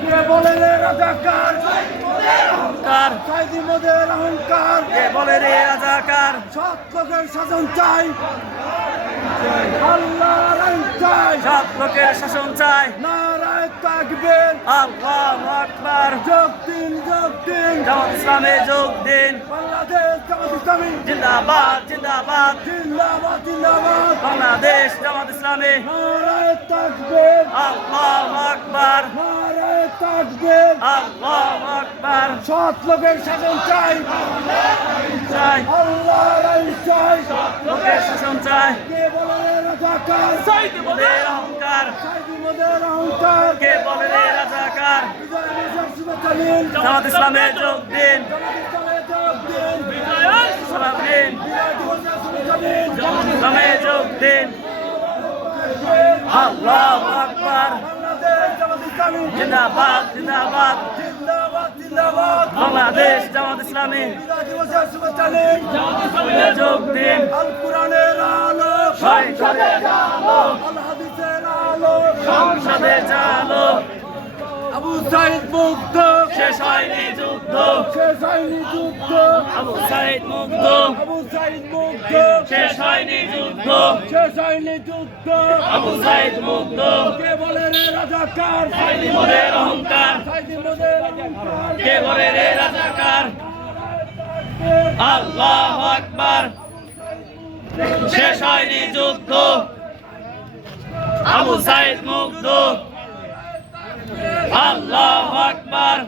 কে বলে রে রাজাকার অহংকার সাইদি মোদের অহংকার কে বলে রে রাজাকার সৎ লোকের শাসন চাই আল্লাহর আইন চাই সৎ লোকের শাসন চাই নারায়ে তাকবীর আল্লাহু আকবার যোগ দিন জামাত ইসলামে যোগ দিন বাংলাদেশ জামাত ইসলামী জিন্দাবাদ জিন্দাবাদ জিন্দাবাদ জিন্দাবাদ বাংলাদেশ জামাত ইসলামী নারায়ে তাকবীর আল্লাহু আকবার নারায়ে তাকবীর আল্লাহু আকবার সৎ লোকের শাসন চাই আল্লাহর আইন চাই সৎ লোকের শাসন চাই কে বলে রে রাজাকার সাইদি মোদের অহংকার সাইদি মোদের অহংকার কে বলে রে রাজাকার জামাত ইসলামে যোগ দিন সালাম দিন জামাত ইসলামে যোগ দিন আল্লাহু আকবার জিন্দাবাদ জিন্দাবাদ জিন্দাবাদ জিন্দাবাদ বাংলাদেশ জামাত ইসলামী যোগ দিন আল কোরআনের আলো সংসদের আলো আল হাদিসের আলো সংসদের আলো আবু সাইদ মুগ্ধ শেষ হয়নি যুদ্ধ শেষ হয়নি যুদ্ধ আবু সাইদ মুগ্ধ আবু সাইদ মুগ্ধ শেষ হয়নি যুদ্ধ শেষ হয়নি যুদ্ধ আবু সাইদ মুগ্ধ কে বলে রে রাজাকার সাইদি মোদের অহংকার সাইদি মোদের অহংকার কে বলে রে রাজাকার আল্লাহু আকবার শেষ হয়নি যুদ্ধ আবু সাইদ মুগ্ধ আল্লাহু আকবার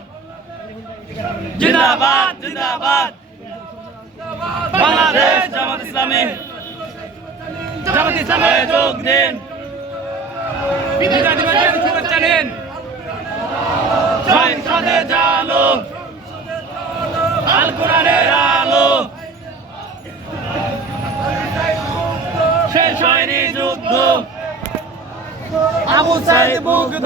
জিন্দাবাদ জিন্দাবাদ বাংলাদেশ জামাত ইসলামী যোগ দিন শুভেচ্ছা নিন সংসদের আলো আল কোরআনের আলো শেষ হয়নি যুদ্ধ আবু সাইদ মুগ্ধ